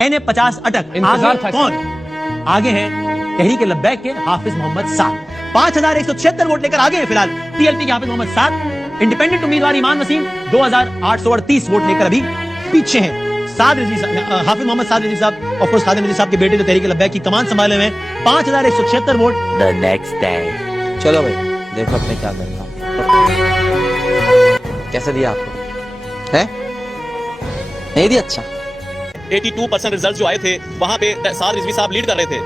50 अटक आगे कौन? आगे है तहरीक लब्बैक के हाफिज मोहम्मद साद 5176 वोट लेकर आगे हैं फिलहाल टीएलपी के हाफिज मोहम्मद साद। इंडिपेंडेंट उम्मीदवार ईमान वसीम 2838 वोट लेकर अभी पीछे हैं। साद रिजवी साहब, हाफिज मोहम्मद साद रिजवी साहब ऑफ कोर्स खादिम रिजवी साहब के बेटे जो तहरीक लब्बैक की कमान संभाले हुए हैं 5176 वोट। The next day. चलो भाई देखो अब मैं क्या करता हूँ। कैसे दिया आपको? है? नहीं दिया? अच्छा 82% रिजल्ट जो आए थे वहाँ पे साद रिजवी साहब लीड कर रहे थे,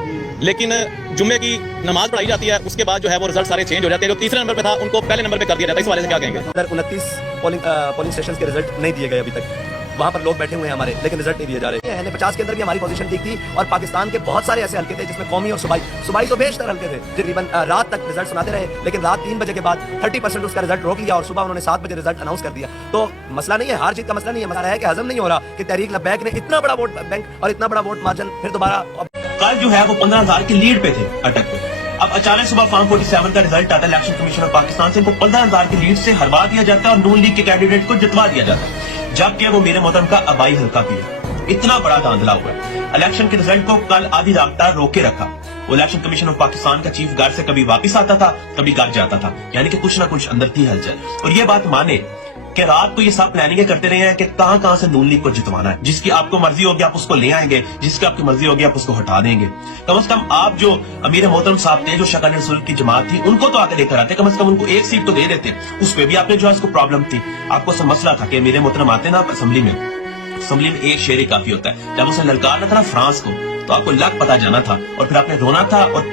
लेकिन जुम्मे की नमाज पढ़ाई जाती है, उसके बाद जो है वो रिजल्ट सारे चेंज हो जाते हैं। जो तीसरे नंबर पे था उनको पहले नंबर पे कर दिया जाता है। इस वाले से क्या कहेंगे? 29 पोलिंग स्टेशन के रिजल्ट नहीं दिए गए अभी तक। वहाँ पर लोग बैठे हुए हैं हमारे, लेकिन रिजल्ट नहीं दिए जा रहे हैं। 50 के अंदर भी हमारी पोजीशन ठीक थी और पाकिस्तान के बहुत सारे ऐसे हल्के थे जिसमें कौमी और सूबाई तो बेशतर हल्के थे। तकरीबन रात तक रिजल्ट सुनाते रहे, लेकिन रात 3 बजे के बाद 30% उसका रिजल्ट रोक लिया और सुबह उन्होंने 7 बजे रिजल्ट अनाउंस कर दिया। तो मसला नहीं है, हार जीत का मसला नहीं है, मसला है कि हजम नहीं हो रहा कि तहरीक लब्बैक ने इतना बड़ा वोट बैंक और इतना बड़ा वोट मार्जिन फिर दोबारा। कल जो है वो 15,000 की लीड पे थे अटक पे। अब अचानक सुबह फॉर्म 47 का रिजल्ट आता है इलेक्शन कमीशन ऑफ पाकिस्तान से, इनको 15,000 की लीड से हरवा दिया जाता है और नून लीग के कैंडिडेट को जितवा दिया जाता है, जबकि वो मेरे मोहतरम का आबाई हल्का भी है। इतना बड़ा धांधला हुआ है। इलेक्शन के रिजल्ट को कल आधी रात रोके रखा। वो इलेक्शन कमीशन ऑफ पाकिस्तान का चीफ घर से कभी वापस आता था, कभी घर जाता था, यानी कि कुछ ना कुछ अंदर थी हलचल। और ये बात माने कि रात को ये सब प्लानिंग करते रहे हैं कि कहां से नून लीग को जितवाना है। जिसकी आपको मर्जी होगी आप उसको ले आएंगे, जिसकी आपकी मर्जी होगी आप उसको हटा देंगे। कम से कम आप जो अमीर मोहतरम साहब थे, जो शकान रसूल की जमात थी, उनको तो आगे लेकर आते, कम से कम उनको एक सीट तो दे देते। उस पर भी आपने जो है उसको प्रॉब्लम थी, आपको सब मसला था कि मेरे मोहतरम आते ना असेंबली में एक शेर ही काफी होता है। जब उसे ललकारना था ना फ्रांस को, तो आपको लग पता जाना था और फिर आपने रोना था और